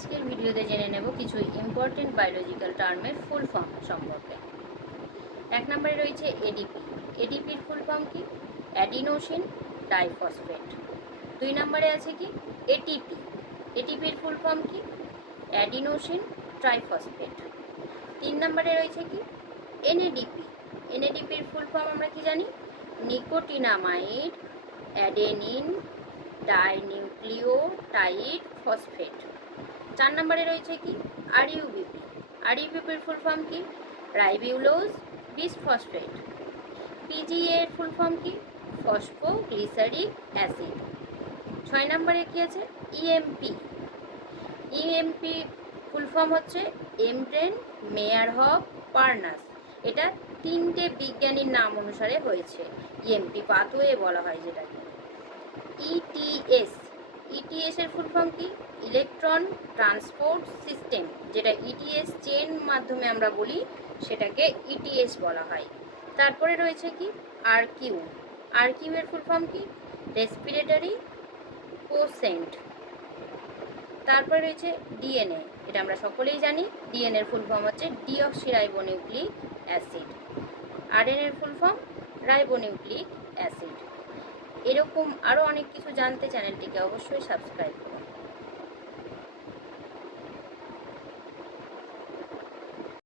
আজকের ভিডিওতে জেনে নেব কিছু ইম্পর্টেন্ট বায়োলজিক্যাল টার্মের ফুল ফর্ম সম্পর্কে। এক নম্বরে রয়েছে এডিপি। এডিপির ফুল ফর্ম কি? Adenosine diphosphate. দুই নম্বরে আছে কি? এটিপি। এটিপির ফুল ফর্ম কি? Adenosine triphosphate. তিন নম্বরে রয়েছে কি? এনএডিপি। এনএডিপির ফুল ফর্ম আমরা কি জানি? Nicotinamide adenine dinucleotide phosphate. চার নম্বরে রয়েছে কি? আরইউবিপি। আরইউবিপির ফুল ফর্ম কি? Ribulose bisphosphate. পিজিএ এর ফুল ফর্ম কি? Phosphoglyceric acid. ছয় নম্বরে কি আছে? ইএমপি। ইএমপি ফুল ফর্ম হচ্ছে এমব্রেন মেয়ারহফ পার্নাস। এটা তিনটে বিজ্ঞানীর নাম অনুসারে হয়েছে। ইএমপি পাথওয়ে বলা হয় যেটাকে। ইটিএস। ইটিএস এর ফুল ফর্ম কি? Electron transport system. যেটা ইটিএস চেন মাধ্যমে আমরা বলি সেটাকে ইটিএস বলা হয়। তারপরে রয়েছে কি? আরকিউ। আরকিউ এর ফুল ফর্ম কি? Respiratory quotient. তারপরে রয়েছে ডিএনএ। এটা আমরা সকলেই জানি। ডিএনএ এর ফুল ফর্ম হচ্ছে ডিঅক্সিরাইবোনিউক্লিক অ্যাসিড। আরএনএ এর ফুল ফর্ম রাইবোনিউক্লিক অ্যাসিড। এরকম আরও অনেক কিছু জানতে চ্যানেলটিকে অবশ্যই সাবস্ক্রাইব করুন।